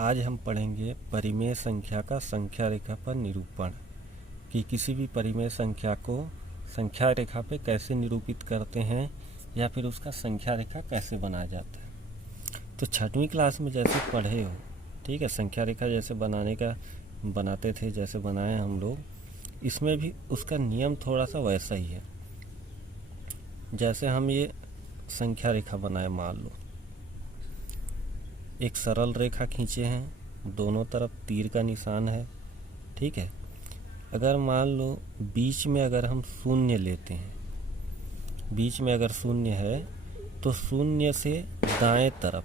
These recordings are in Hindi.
आज हम पढ़ेंगे परिमेय संख्या का संख्या रेखा पर निरूपण कि किसी भी परिमेय संख्या को संख्या रेखा पे कैसे निरूपित करते हैं या फिर उसका संख्या रेखा कैसे बनाया जाता है। तो छठवीं क्लास में जैसे पढ़े हो, ठीक है, संख्या रेखा जैसे बनाते थे, जैसे बनाए हम लोग, इसमें भी उसका नियम थोड़ा सा वैसा ही है। जैसे हम ये संख्या रेखा बनाए, मान लो एक सरल रेखा खींचे हैं, दोनों तरफ तीर का निशान है, ठीक है। अगर मान लो बीच में अगर हम शून्य लेते हैं, बीच में अगर शून्य है तो शून्य से दाएं तरफ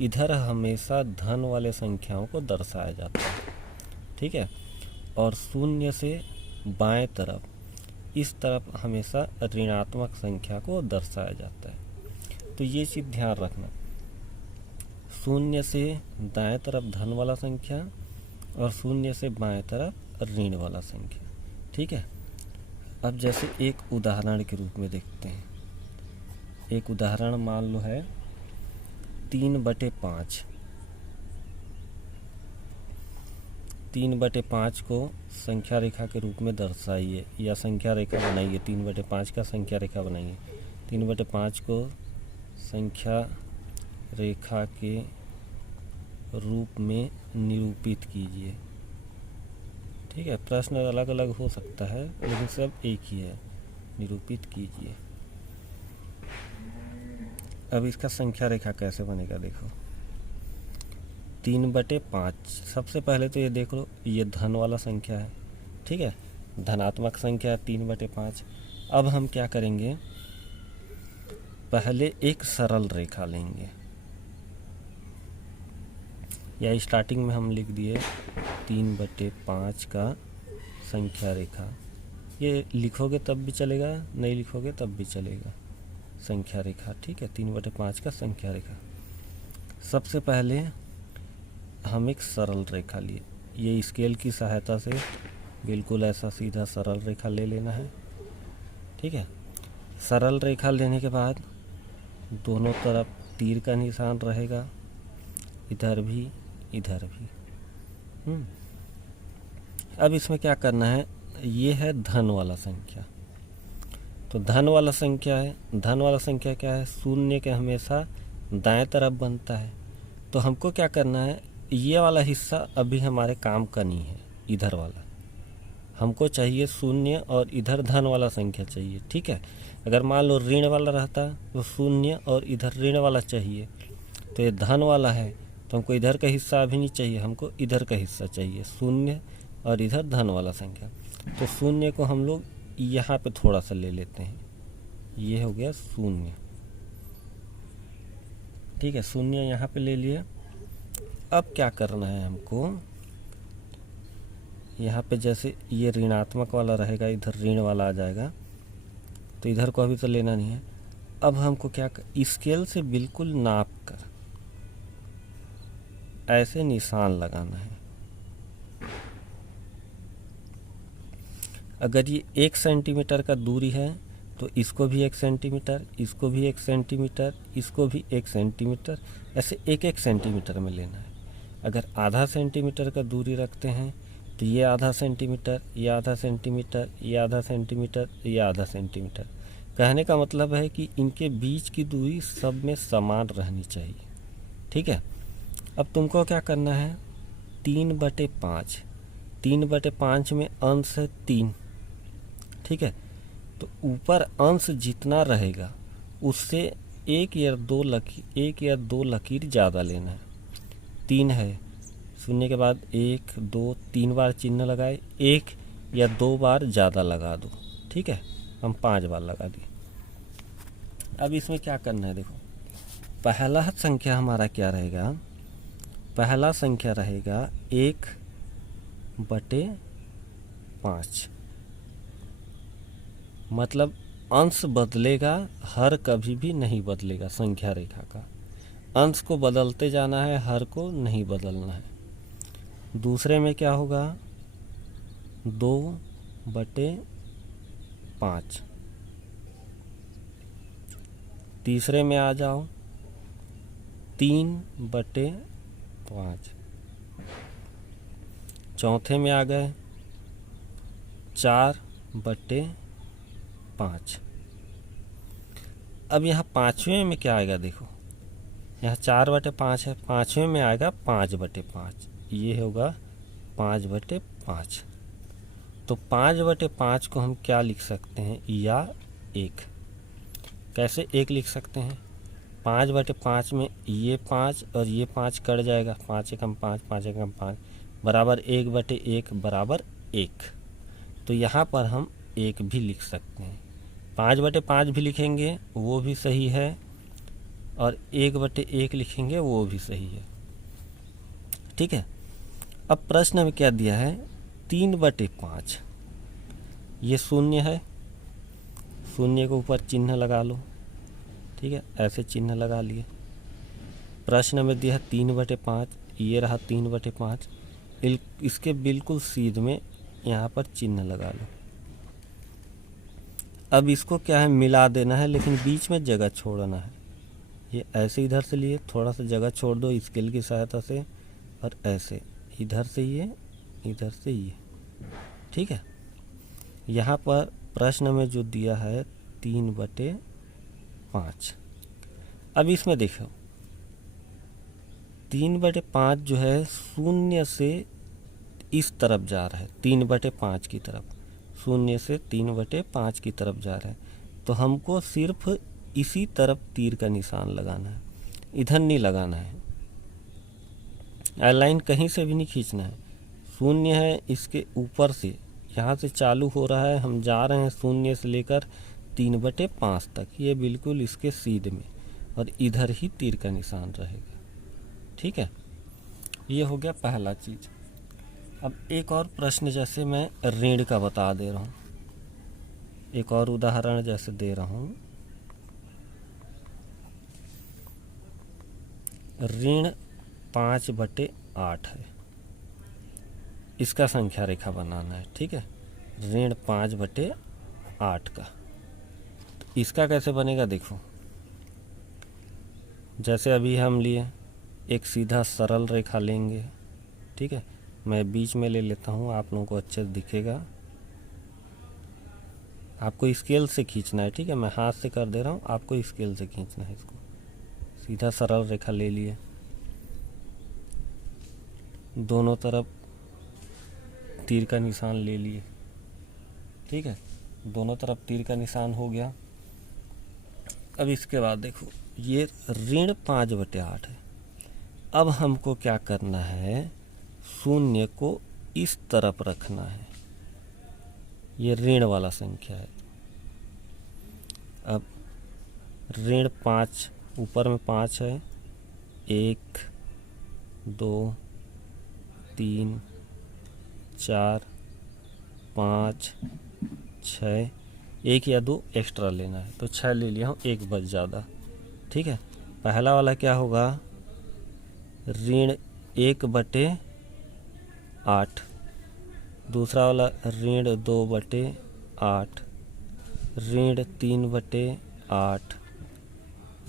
इधर हमेशा धन वाले संख्याओं को दर्शाया जाता है, ठीक है, और शून्य से बाएं तरफ इस तरफ हमेशा ऋणात्मक संख्या को दर्शाया जाता है। तो ये चीज़ ध्यान रखना, शून्य से दाएं तरफ धन वाला संख्या और शून्य से बाएं तरफ ऋण वाला संख्या, ठीक है। अब जैसे एक उदाहरण के रूप में देखते हैं। एक उदाहरण मान लो है 3/5। 3/5 को संख्या रेखा के रूप में दर्शाइए या संख्या रेखा बनाइए। 3/5 का संख्या रेखा बनाइए। 3/5 को संख्या रेखा के रूप में निरूपित कीजिए, ठीक है। प्रश्न अलग अलग हो सकता है लेकिन सब एक ही है, निरूपित कीजिए। अब इसका संख्या रेखा कैसे बनेगा, देखो 3/5। सबसे पहले तो ये देख लो, ये धन वाला संख्या है, ठीक है, धनात्मक संख्या 3/5। अब हम क्या करेंगे, पहले एक सरल रेखा लेंगे, या स्टार्टिंग में हम लिख दिए 3/5 का संख्या रेखा। ये लिखोगे तब भी चलेगा, नहीं लिखोगे तब भी चलेगा, संख्या रेखा, ठीक है, 3/5 का संख्या रेखा। सबसे पहले हम एक सरल रेखा लिए, ये स्केल की सहायता से बिल्कुल ऐसा सीधा सरल रेखा ले लेना है, ठीक है। सरल रेखा लेने के बाद दोनों तरफ तीर का निशान रहेगा, इधर भी इधर भी। अब इसमें क्या करना है, ये है धन वाला संख्या। तो धन वाला संख्या है, धन वाला संख्या क्या है, शून्य के हमेशा दाएं तरफ बनता है। तो हमको क्या करना है, ये वाला हिस्सा अभी हमारे काम का नहीं है, इधर वाला हमको चाहिए शून्य और इधर धन वाला संख्या चाहिए, ठीक है। अगर मान लो ऋण वाला रहता तो शून्य और इधर ऋण वाला चाहिए, तो ये धन वाला है तो हमको इधर का हिस्सा अभी नहीं चाहिए, हमको इधर का हिस्सा चाहिए, शून्य और इधर धन वाला संख्या। तो शून्य को हम लोग यहाँ पे थोड़ा सा ले लेते हैं, ये हो गया शून्य, ठीक है, शून्य यहाँ पे ले लिए। अब क्या करना है हमको, यहाँ पे जैसे ये ऋणात्मक वाला रहेगा, इधर ऋण वाला आ जाएगा, तो इधर को अभी तो लेना नहीं है। अब हमको क्या स्केल से बिल्कुल नाप कर ऐसे निशान लगाना है। अगर ये 1 सेंटीमीटर का दूरी है तो इसको भी 1 सेंटीमीटर, इसको भी 1 सेंटीमीटर, इसको भी 1 सेंटीमीटर, ऐसे 1-1 सेंटीमीटर में लेना है। अगर आधा सेंटीमीटर का दूरी रखते हैं तो ये आधा सेंटीमीटर, ये आधा सेंटीमीटर, ये आधा सेंटीमीटर, ये आधा सेंटीमीटर। कहने का मतलब है कि इनके बीच की दूरी सब में समान रहनी चाहिए, ठीक है। अब तुमको क्या करना है, 3/5, 3/5 में अंश है 3, ठीक है। तो ऊपर अंश जितना रहेगा उससे एक या दो लकीर ज़्यादा लेना है। 3 है, शून्य के बाद 1 2 3 बार चिन्ह लगाए, 1 या 2 बार ज़्यादा लगा दो, ठीक है, हम 5 बार लगा दिए। अब इसमें क्या करना है, देखो पहला संख्या हमारा क्या रहेगा, पहला संख्या रहेगा 1/5, मतलब अंश बदलेगा, हर कभी भी नहीं बदलेगा। संख्या रेखा का अंश को बदलते जाना है, हर को नहीं बदलना है। दूसरे में क्या होगा, 2/5। तीसरे में आ जाओ, 3/5। चौथे में आ गए 4/5। अब यहाँ पाँचवें में क्या आएगा देखो, यहाँ 4/5 है, पाँचवें में आएगा 5/5, ये होगा 5/5। तो 5/5 को हम क्या लिख सकते हैं, या 1। कैसे 1 लिख सकते हैं, 5/5 में ये 5 और ये 5 कट जाएगा, 5 एकम 5, 5 एकम 5 बराबर 1/1 बराबर 1। तो यहाँ पर हम 1 भी लिख सकते हैं। 5/5 भी लिखेंगे वो भी सही है, और 1/1 लिखेंगे वो भी सही है। ठीक है। अब प्रश्न में क्या दिया है, 3/5, ये शून्य है, शून्य के ऊपर चिन्ह लगा लो। ठीक है, ऐसे चिन्ह लगा लिए। प्रश्न में दिया है 3/5, ये रहा 3/5, इसके बिल्कुल सीध में यहाँ पर चिन्ह लगा लो। अब इसको क्या है, मिला देना है, लेकिन बीच में जगह छोड़ना है। ये ऐसे इधर से लिए, थोड़ा सा जगह छोड़ दो स्केल की सहायता से, और ऐसे इधर से ये, इधर से ये। ठीक है। यहाँ पर प्रश्न में जो दिया है 3/5। अब इसमें देखो 3/5 जो है शून्य से इस तरफ जा रहा है, 3/5 की तरफ, शून्य से 3/5 की तरफ जा रहा है। तो हमको सिर्फ इसी तरफ तीर का निशान लगाना है, इधर नहीं लगाना है। लाइन कहीं से भी नहीं खींचना है। शून्य है, इसके ऊपर से यहाँ से चालू हो रहा है, हम जा रहे हैं शून्य से लेकर 3/5 तक, ये बिल्कुल इसके सीध में, और इधर ही तीर का निशान रहेगा। ठीक है, ये हो गया पहला चीज। अब एक और प्रश्न जैसे मैं ऋण का बता दे रहा हूँ, एक और उदाहरण जैसे दे रहा हूँ। ऋण 5/8 है, इसका संख्या रेखा बनाना है। ठीक है, ऋण 5/8 का। तो इसका कैसे बनेगा देखो, जैसे अभी हम लिए एक सीधा सरल रेखा लेंगे। ठीक है, मैं बीच में ले लेता हूँ, आप लोगों को अच्छे से दिखेगा। आपको स्केल से खींचना है। ठीक है, मैं हाथ से कर दे रहा हूँ, आपको स्केल से खींचना है इसको। सीधा सरल रेखा ले लिए, दोनों तरफ तीर का निशान ले लिए। ठीक है, दोनों तरफ तीर का निशान हो गया। अब इसके बाद देखो ये ऋण 5/8 है। अब हमको क्या करना है, शून्य को इस तरफ रखना है, ये ऋण वाला संख्या है। अब ऋण 5, ऊपर में 5 है, 1 2 3 4 5 6, 1 या 2 एक्स्ट्रा लेना है तो 6 ले लिया हूँ, 1 बच ज़्यादा। ठीक है, पहला वाला क्या होगा, ऋण 1/8, दूसरा वाला ऋण 2/8, ऋण 3/8,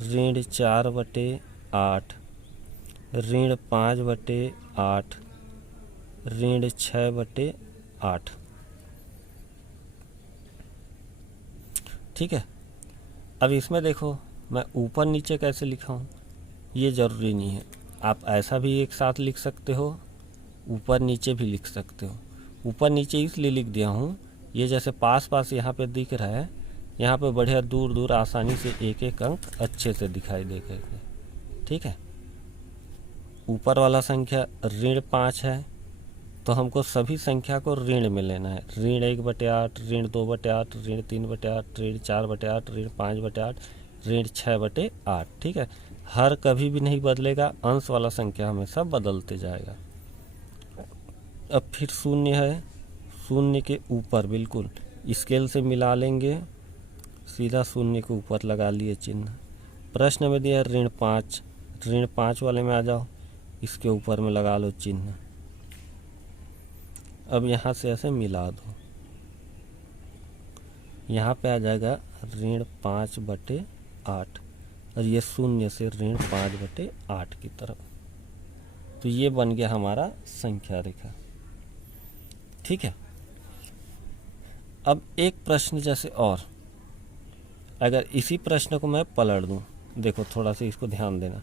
ऋण 4/8, ऋण 5/8, ऋण 6/8। ठीक है, अब इसमें देखो मैं ऊपर नीचे कैसे लिखा हूँ, ये ज़रूरी नहीं है, आप ऐसा भी एक साथ लिख सकते हो, ऊपर नीचे भी लिख सकते हो। ऊपर नीचे इसलिए लिख दिया हूँ, ये जैसे पास पास यहाँ पे दिख रहा है, यहाँ पे बढ़िया दूर दूर आसानी से एक एक अंक अच्छे से दिखाई देगा। ठीक है, ऊपर वाला संख्या ऋण 5 है, तो हमको सभी संख्या को ऋण में लेना है। ऋण 1/8, ऋण 2/8, ऋण 3/8, ऋण 4/8, ऋण 5/8, ऋण 6/8। ठीक है, हर कभी भी नहीं बदलेगा, अंश वाला संख्या हमेशा बदलते जाएगा। अब फिर शून्य है, शून्य के ऊपर बिल्कुल स्केल से मिला लेंगे, सीधा शून्य के ऊपर लगा लिए चिन्ह। प्रश्न में दिया ऋण 5, ऋण 5 वाले में आ जाओ, इसके ऊपर में लगा लो चिन्ह। अब यहाँ से ऐसे मिला दो, यहाँ पे आ जाएगा ऋण 5/8, और ये शून्य से ऋण 5/8 की तरफ। तो ये बन गया हमारा संख्या रेखा। ठीक है। अब एक प्रश्न जैसे और, अगर इसी प्रश्न को मैं पलट दूं, देखो थोड़ा सा इसको ध्यान देना।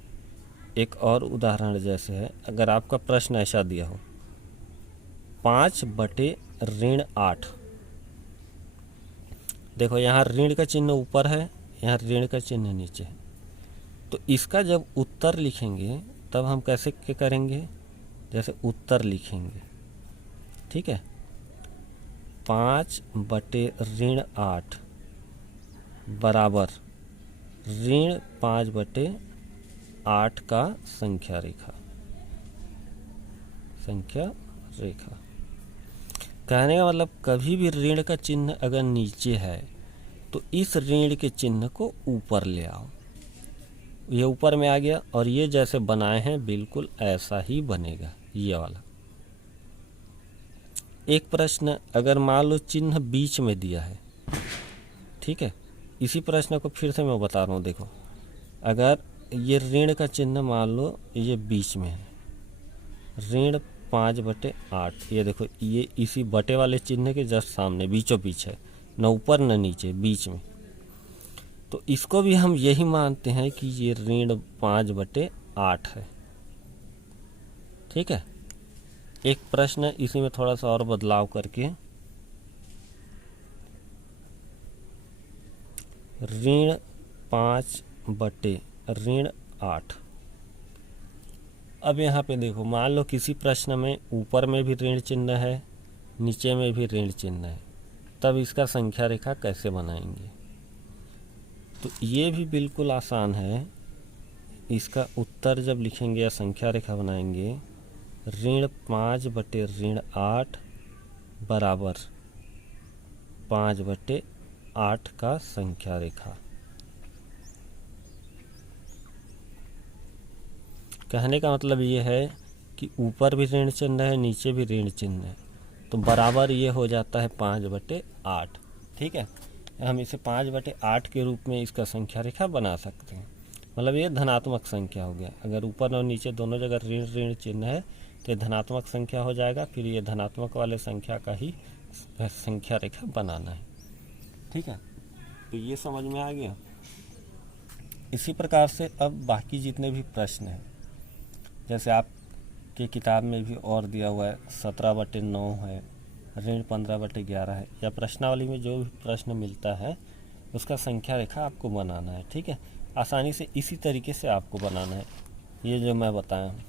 एक और उदाहरण जैसे है, अगर आपका प्रश्न ऐसा दिया हो 5/8, देखो यहाँ ऋण का चिन्ह ऊपर है, यहाँ ऋण का चिन्ह नीचे है, तो इसका जब उत्तर लिखेंगे तब हम कैसे क्या करेंगे, जैसे उत्तर लिखेंगे, ठीक है। 5/8 बराबर ऋण 5/8 का संख्या रेखा, संख्या रेखा। कहने का मतलब कभी भी ऋण का चिन्ह अगर नीचे है तो इस ऋण के चिन्ह को ऊपर ले आओ। ये ऊपर में आ गया और ये जैसे बनाए हैं बिल्कुल ऐसा ही बनेगा, ये वाला। एक प्रश्न अगर मान लो चिन्ह बीच में दिया है, ठीक है, इसी प्रश्न को फिर से मैं बता रहा हूँ। देखो अगर ये ऋण का चिन्ह मान लो ये बीच में है, ऋण 5/8, ये देखो ये इसी बटे वाले चिन्ह के जस्ट सामने बीचों बीच है, न ऊपर न नीचे, बीच में। तो इसको भी हम यही मानते हैं कि ये ऋण 5/8 है, ठीक है। एक प्रश्न इसी में थोड़ा सा और बदलाव करके ऋण 5/8। अब यहाँ पे देखो मान लो किसी प्रश्न में ऊपर में भी ऋण चिन्ह है, नीचे में भी ऋण चिन्ह है, तब इसका संख्या रेखा कैसे बनाएंगे। तो ये भी बिल्कुल आसान है। इसका उत्तर जब लिखेंगे या संख्या रेखा बनाएंगे, ऋण 5/8 बराबर 5/8 का संख्या रेखा। कहने का मतलब ये है कि ऊपर भी ऋण चिन्ह है, नीचे भी ऋण चिन्ह है, तो बराबर ये हो जाता है 5/8, ठीक है। हम इसे 5/8 के रूप में इसका संख्या रेखा बना सकते हैं। मतलब ये धनात्मक संख्या हो गया। अगर ऊपर और नीचे दोनों जगह ऋण ऋण चिन्ह है तो ये धनात्मक संख्या हो जाएगा। फिर ये धनात्मक वाले संख्या का ही संख्या रेखा बनाना है, ठीक है। तो ये समझ में आ गया। इसी प्रकार से अब बाकी जितने भी प्रश्न हैं, जैसे आपके किताब में भी और दिया हुआ है 17/9 है, ऋण 15/11 है, या प्रश्नावली में जो भी प्रश्न मिलता है उसका संख्या रेखा आपको बनाना है, ठीक है। आसानी से इसी तरीके से आपको बनाना है, ये जो मैं बताया हूँ।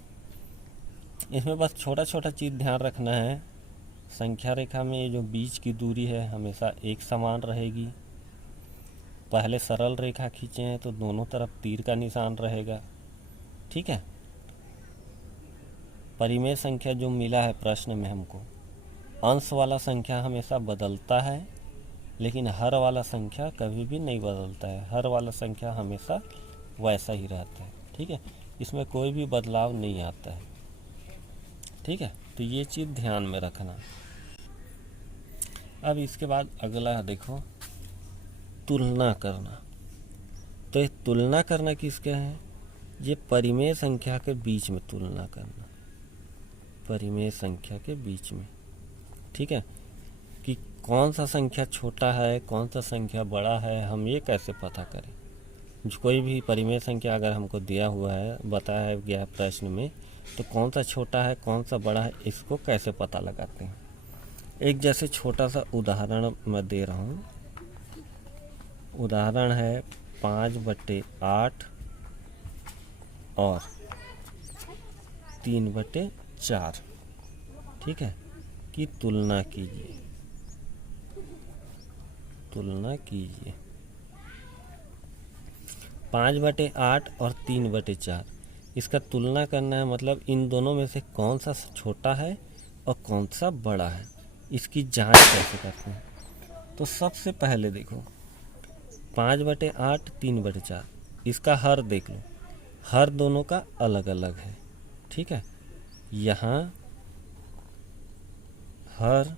इसमें बस छोटा छोटा चीज़ ध्यान रखना है। संख्या रेखा में ये जो बीच की दूरी है हमेशा एक समान रहेगी। पहले सरल रेखा खींचे हैं तो दोनों तरफ तीर का निशान रहेगा, ठीक है। परिमेय संख्या जो मिला है प्रश्न में हमको, अंश वाला संख्या हमेशा बदलता है, लेकिन हर वाला संख्या कभी भी नहीं बदलता है। हर वाला संख्या हमेशा वैसा ही रहता है, ठीक है। इसमें कोई भी बदलाव नहीं आता है, ठीक है। तो ये चीज़ ध्यान में रखना। अब इसके बाद अगला देखो, तुलना करना। तो ये तुलना करना किसका है, ये परिमेय संख्या के बीच में तुलना करना, परिमेय संख्या के बीच में, ठीक है। कि कौन सा संख्या छोटा है, कौन सा संख्या बड़ा है, हम ये कैसे पता करें। कोई भी परिमेय संख्या अगर हमको दिया हुआ है, बताया गया प्रश्न में, तो कौन सा छोटा है कौन सा बड़ा है, इसको कैसे पता लगाते हैं। एक जैसे छोटा सा उदाहरण मैं दे रहा हूँ। उदाहरण है 5/8 और 3/4, ठीक है, की तुलना कीजिए। तुलना कीजिए 5/8 और 3/4, इसका तुलना करना है। मतलब इन दोनों में से कौन सा छोटा है और कौन सा बड़ा है, इसकी जांच कैसे करते हैं। तो सबसे पहले देखो 5/8 3/4, इसका हर देख लो, हर दोनों का अलग अलग है, ठीक है। यहाँ हर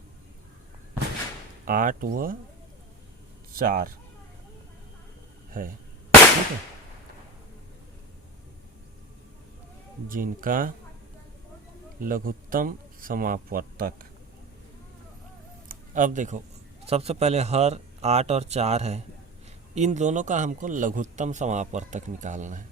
8 व 4 है, ठीक है, जिनका लघुत्तम समापवर्तक अब देखो, सबसे पहले हर 8 और 4 है, इन दोनों का हमको लघुत्तम समापवर्तक निकालना है।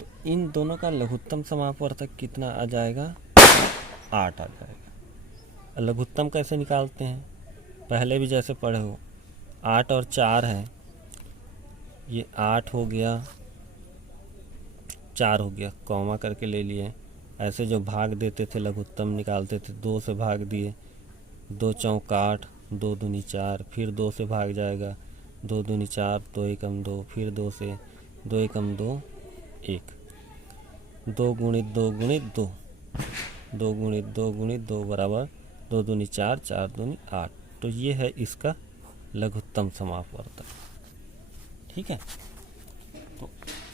तो इन दोनों का लघुत्तम समापवर्तक कितना आ जाएगा? 8 आ जाएगा। लघुत्तम कैसे निकालते हैं? पहले भी जैसे पढ़े हो, 8 और 4 है, ये 8 हो गया, 4 हो गया, कॉमा करके ले लिए। ऐसे जो भाग देते थे, लघुत्तम निकालते थे, 2 से भाग दिए, 2 चौक 8, 2 दूनी 4, फिर 2 से भाग जाएगा, 2 दूनी 4, 2 एकम 2, फिर 2 से, 2 एकम 2, 1, 2 गुणित 2 गुणित 2, 2 गुणित 2 गुणित 2 बराबर 2 दूनी 4, 4 दूनी 8। तो ये है इसका लघुत्तम समापवर्तक। ठीक है, तो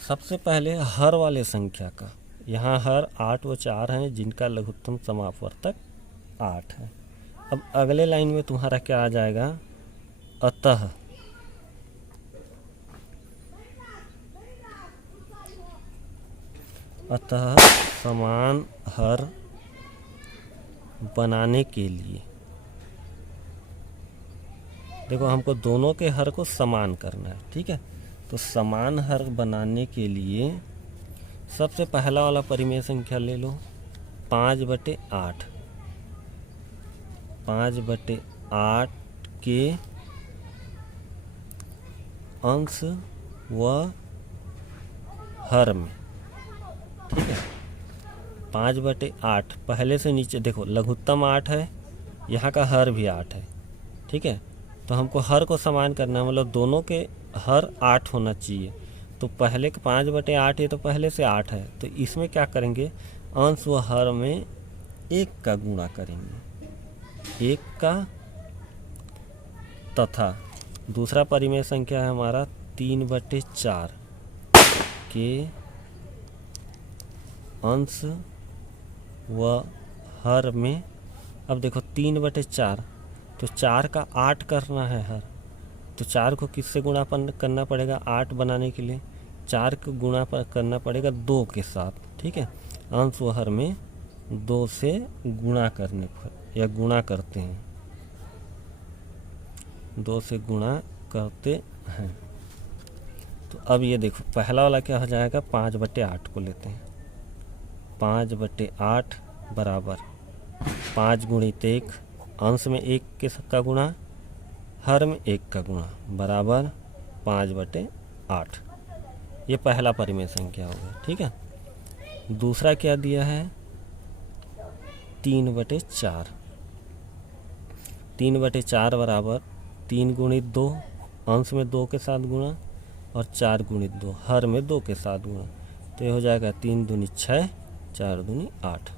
सबसे पहले हर वाले संख्या का, यहाँ हर 8 व 4 हैं जिनका लघुत्तम समापवर्तक 8 है। अब अगले लाइन में तुम्हारा क्या आ जाएगा? अतः समान हर बनाने के लिए, देखो हमको दोनों के हर को समान करना है। ठीक है, तो समान हर बनाने के लिए सबसे पहला वाला परिमेय संख्या ले लो, 5/8। 5/8 के अंश व हर में। ठीक है, 5/8 पहले से नीचे देखो, लघुत्तम 8 है, यहाँ का हर भी 8 है। ठीक है, तो हमको हर को समान करना है, मतलब दोनों के हर 8 होना चाहिए। तो पहले का 5/8 है, तो पहले से 8 है, तो इसमें क्या करेंगे? अंश व हर में 1 का गुणा करेंगे, 1 का, तथा दूसरा परिमेय संख्या है हमारा 3/4 के अंश व हर में। अब देखो 3/4, तो 4 का 8 करना है हर, तो 4 को किससे गुणा करना पड़ेगा? 8 बनाने के लिए 4 को गुणा करना पड़ेगा 2 के साथ। ठीक है, अंश व हर में 2 से गुणा करने पर, या गुणा करते हैं, 2 से गुणा करते हैं। तो अब ये देखो, पहला वाला क्या हो जाएगा? 5/8 को लेते हैं, 5/8 बराबर 5 गुणित 1, अंश में 1 के का गुणा, हर में 1 का गुणा, बराबर 5/8। ये पहला परिमेय संख्या हो गया। ठीक है, दूसरा क्या दिया है? 3/4। 3/4 बराबर 3 गुणित 2, अंश में 2 के साथ गुणा, और 4 गुणित 2, हर में 2 के साथ गुणा। तो ये हो जाएगा 3 दूनी 6, 4 दूनी 8।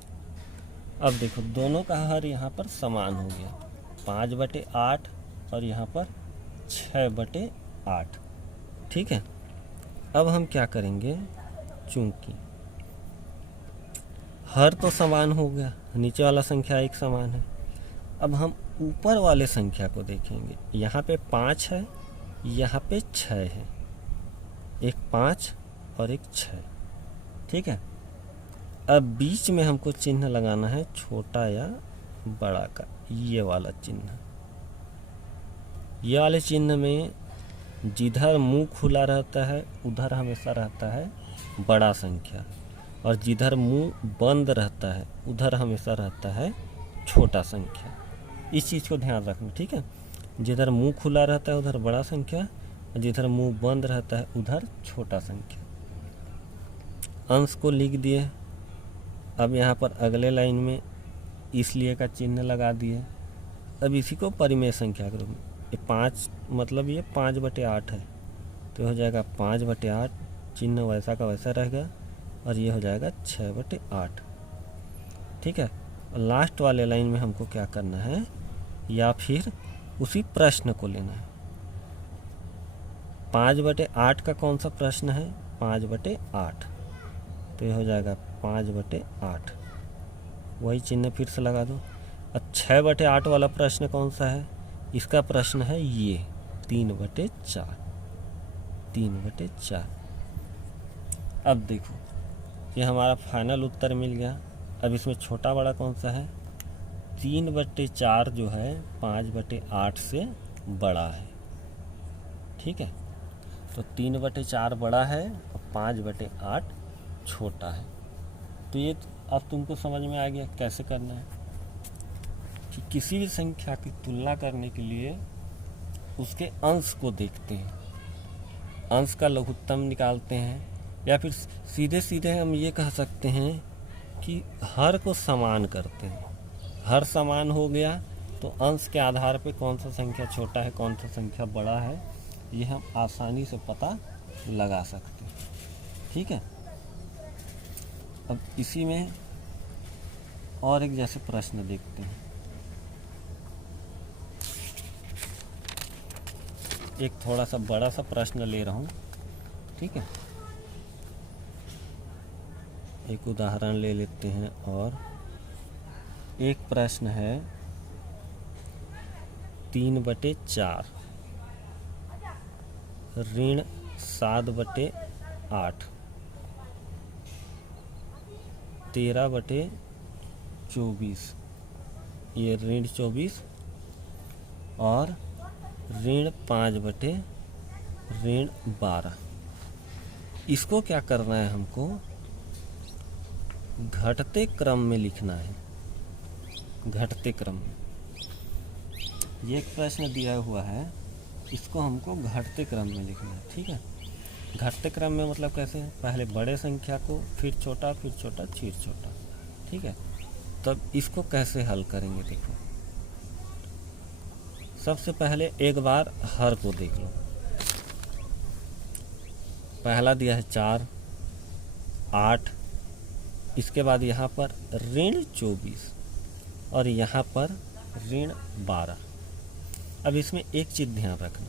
अब देखो, दोनों का हर यहाँ पर समान हो गया, 5/8 और यहाँ पर 6/8। ठीक है, अब हम क्या करेंगे? चूंकि हर तो समान हो गया, नीचे वाला संख्या एक समान है, अब हम ऊपर वाले संख्या को देखेंगे। यहाँ पे 5 है, यहाँ पे 6 है, एक 5 और एक 6। ठीक है, अब बीच में हमको चिन्ह लगाना है, छोटा या बड़ा का, ये वाला चिन्ह। ये वाले चिन्ह में जिधर मुंह खुला रहता है उधर हमेशा रहता है बड़ा संख्या, और जिधर मुंह बंद रहता है उधर हमेशा रहता है छोटा संख्या। इस चीज़ को ध्यान रखना। ठीक है, जिधर मुंह खुला रहता है उधर बड़ा संख्या, और जिधर मुंह बंद रहता है उधर छोटा संख्या। अंश को लिख दिए। अब यहाँ पर अगले लाइन में इसलिए का चिन्ह लगा दिए। अब इसी को परिमेय संख्या के रूप में, ये 5 मतलब ये 5/8 है, तो हो जाएगा 5/8, चिन्ह वैसा का वैसा रहेगा, और ये हो जाएगा 6/8। ठीक है, और लास्ट वाले लाइन में हमको क्या करना है, या फिर उसी प्रश्न को लेना है। 5/8 का कौन सा प्रश्न है? 5/8, तो ये हो जाएगा 5/8, वही चिन्ह फिर से लगा दो। और 6/8 वाला प्रश्न कौन सा है? इसका प्रश्न है ये 3/4, 3/4। अब देखो, ये हमारा फाइनल उत्तर मिल गया। अब इसमें छोटा बड़ा कौन सा है? 3/4 जो है 5/8 से बड़ा है। ठीक है, तो 3/4 बड़ा है और 5/8 छोटा है। तो ये अब तुमको समझ में आ गया कैसे करना है कि किसी भी संख्या की तुलना करने के लिए उसके अंश को देखते हैं, अंश का लघुत्तम निकालते हैं, या फिर सीधे सीधे हम ये कह सकते हैं कि हर को समान करते हैं। हर समान हो गया तो अंश के आधार पे कौन सा संख्या छोटा है कौन सा संख्या बड़ा है ये हम आसानी से पता लगा सकते हैं। ठीक है, अब इसी में और एक जैसे प्रश्न देखते हैं। एक थोड़ा सा बड़ा सा प्रश्न ले रहा हूँ। ठीक है, एक उदाहरण ले लेते हैं। और एक प्रश्न है 3/4 ऋण 7/8 13/24, ये ऋण 24 और ऋण 5/12। इसको क्या करना है, हमको घटते क्रम में लिखना है, घटते क्रम में। ये एक प्रश्न दिया हुआ है, इसको हमको घटते क्रम में लिखना है। ठीक है, घटते क्रम में मतलब कैसे, पहले बड़े संख्या को फिर छोटा फिर छोटा। ठीक है, तब इसको कैसे हल करेंगे देखो। सबसे पहले एक बार हर को देख लो। पहला दिया है 4, 8, इसके बाद यहाँ पर ऋण 24 और यहाँ पर ऋण 12। अब इसमें एक चीज़ ध्यान रखना,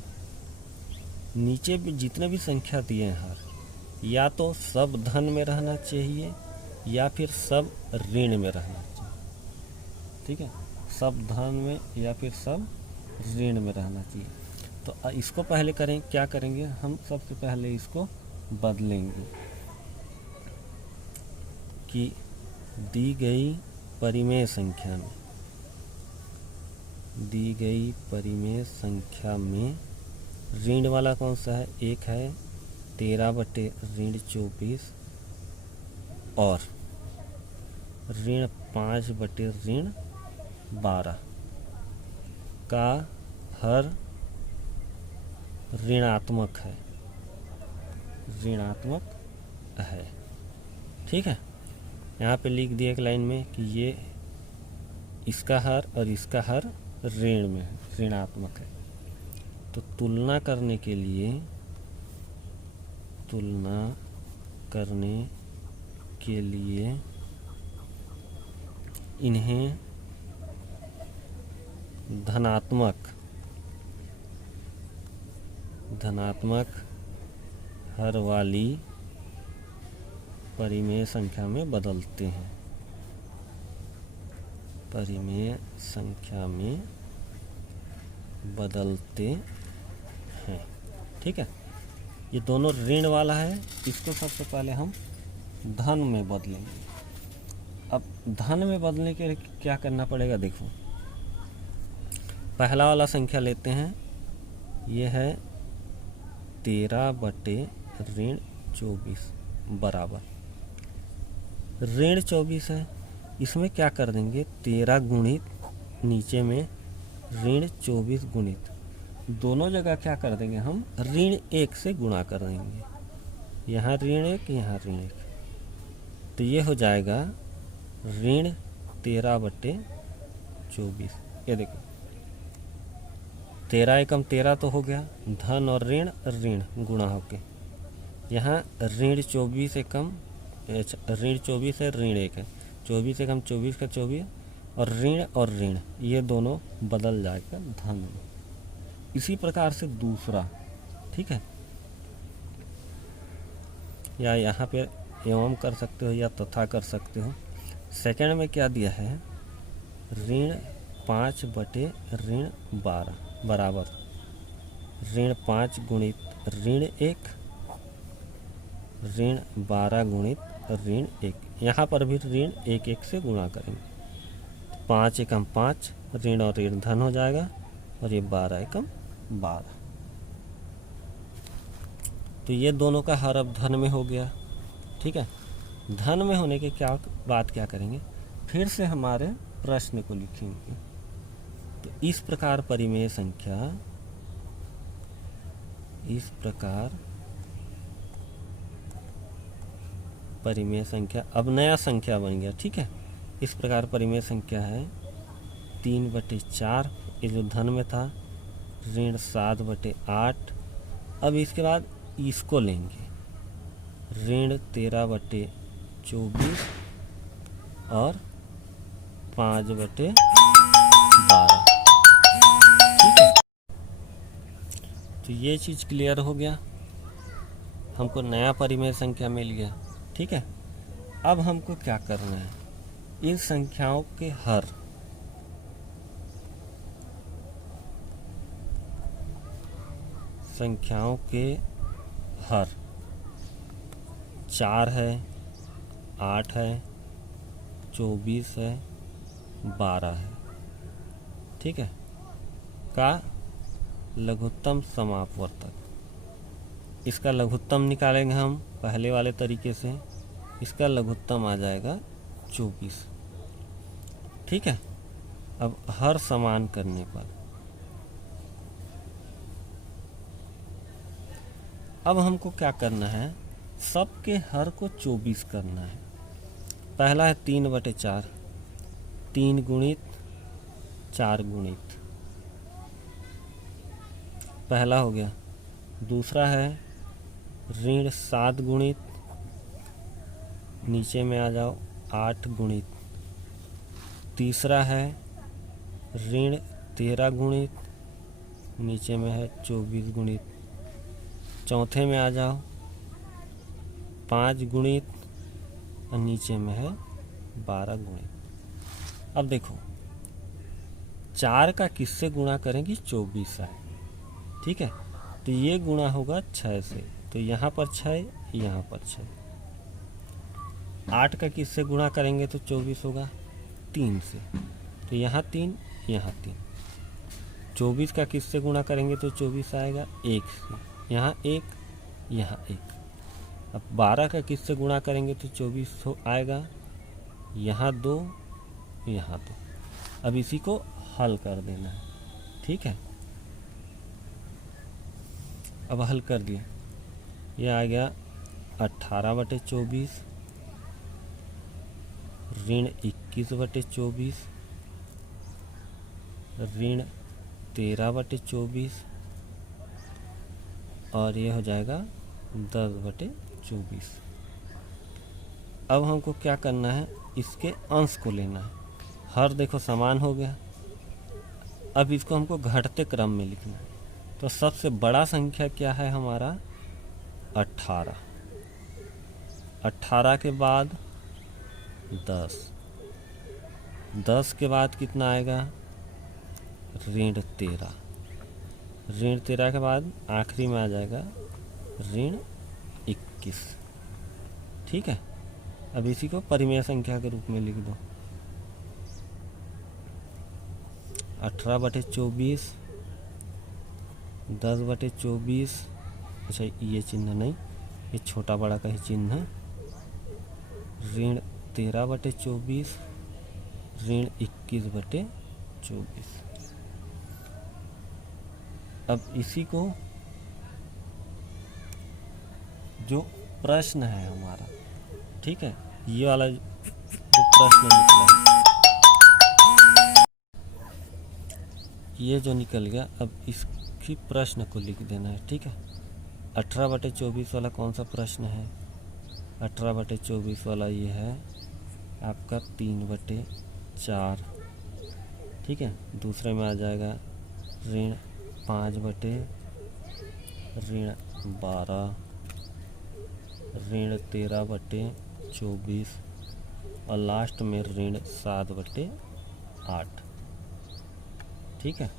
नीचे भी जितने भी संख्या दिए हैं हर, या तो सब धन में रहना चाहिए या फिर सब ऋण में रहना चाहिए। ठीक है, सब धन में या फिर सब ऋण में रहना चाहिए। तो इसको पहले करें, क्या करेंगे हम, सबसे पहले इसको बदलेंगे कि दी गई परिमेय संख्या में, दी गई परिमेय संख्या में ऋण वाला कौन सा है, एक है 13/24 और ऋण 5/12 का हर ऋणात्मक है, ऋणात्मक है। ठीक है, यहाँ पे लिख दिया एक लाइन में कि ये इसका हर और इसका हर ऋण में है, ऋणात्मक है। तो तुलना करने के लिए इन्हें धनात्मक हर वाली परिमेय संख्या में बदलते हैं, परिमेय संख्या में बदलते हैं। ठीक है, ये दोनों ऋण वाला है, इसको सबसे पहले हम धन में बदलेंगे। अब धन में बदलने के लिए क्या करना पड़ेगा, देखो पहला वाला संख्या लेते हैं, ये है 13/24 बराबर ऋण 24 है। इसमें क्या कर देंगे, 13 गुणित नीचे में ऋण 24 गुणित, दोनों जगह क्या कर देंगे हम, ऋण 1 से गुणा कर देंगे। यहाँ ऋण 1 यहाँ ऋण 1, तो ये हो जाएगा ऋण 13/24। ये देखो 13 एकम 13 तो हो गया, धन और ऋण गुणा होके यहाँ ऋण 24 एकम ऋण 24 है, ऋण 1 है, 24 एकम 24 का 24 और ऋण ये दोनों बदल जाएगा धन में। इसी प्रकार से दूसरा, ठीक है, या यहाँ पे एवं कर सकते हो या तथा कर सकते हो। सेकंड में क्या दिया है, ऋण 5/12 बराबर ऋण 5 गुणित ऋण 1 ऋण 12 गुणित ऋण 1। यहाँ पर भी ऋण 1 से गुणा करेंगे। 5 एकम 5, ऋण और ऋण धन हो जाएगा, और ये 12 एकम 12। तो ये दोनों का हर अब धन में हो गया। ठीक है, धन में होने के बाद क्या करेंगे, फिर से हमारे प्रश्न को लिखेंगे। तो इस प्रकार परिमेय संख्या, इस प्रकार परिमेय संख्या, अब नया संख्या बन गया। ठीक है, इस प्रकार परिमेय संख्या है 3/4, ये जो धन में था, ऋण 7/8। अब इसके बाद इसको लेंगे, ऋण 13/24 और 5/12। ठीक है, तो ये चीज़ क्लियर हो गया, हमको नया परिमेय संख्या मिल गया। ठीक है, अब हमको क्या करना है, इन संख्याओं के हर, संख्याओं के हर 4 है, 8 है, 24 है, 12 है। ठीक है, का लघुत्तम समापवर्तक, इसका लघुत्तम निकालेंगे हम पहले वाले तरीके से, इसका लघुत्तम आ जाएगा 24। ठीक है, अब हर समान करने पर, अब हमको क्या करना है, सबके हर को 24 करना है। पहला है 3/4, 3 गुणित 4 गुणित, पहला हो गया। दूसरा है ऋण 7 गुणित, नीचे में आ जाओ 8 गुणित। तीसरा है ऋण 13 गुणित, नीचे में है 24 गुणित। चौथे में आ जाओ 5 गुणित, और नीचे में है 12 गुणित। अब देखो 4 का किससे गुणा करेंगे, 24 है। ठीक है, तो ये गुणा होगा 6 से, तो यहाँ पर 6, यहाँ पर 6। 8 का किससे गुणा करेंगे तो 24 होगा, 3 से, तो यहाँ 3, यहाँ 3। 24 का किससे गुणा करेंगे तो 24 आएगा 1 से, यहाँ 1, यहाँ 1। अब 12 का किससे गुणा करेंगे तो 24 आएगा, यहाँ 2, यहाँ 2। अब इसी को हल कर देना है। ठीक है, अब हल कर दिया, ये आ गया 18/24, ऋण 21/24, ऋण 13/24, और ये हो जाएगा 10/24। अब हमको क्या करना है, इसके अंश को लेना है। हर देखो समान हो गया, अब इसको हमको घटते क्रम में लिखना है। तो सबसे बड़ा संख्या क्या है हमारा, 18। 18 के बाद 10, 10 के बाद कितना आएगा, ऋण 13। ऋण 13 के बाद आखिरी में आ जाएगा ऋण 21। ठीक है, अब इसी को परिमेय संख्या के रूप में लिख दो। 18/24, 10/24, अच्छा ये चिन्ह नहीं, ये छोटा बड़ा का ही चिन्ह है। ऋण 13/24, ऋण 21/24। अब इसी को, जो प्रश्न है हमारा, ठीक है, ये वाला जो प्रश्न निकला है, ये जो निकल गया, अब इसकी प्रश्न को लिख देना है। ठीक है, 18/24 वाला कौन सा प्रश्न है, 18/24 वाला ये है आपका 3/4। ठीक है, दूसरे में आ जाएगा ऋण 5/12, ऋण 13/24, और लास्ट में ऋण 7/8। ठीक है।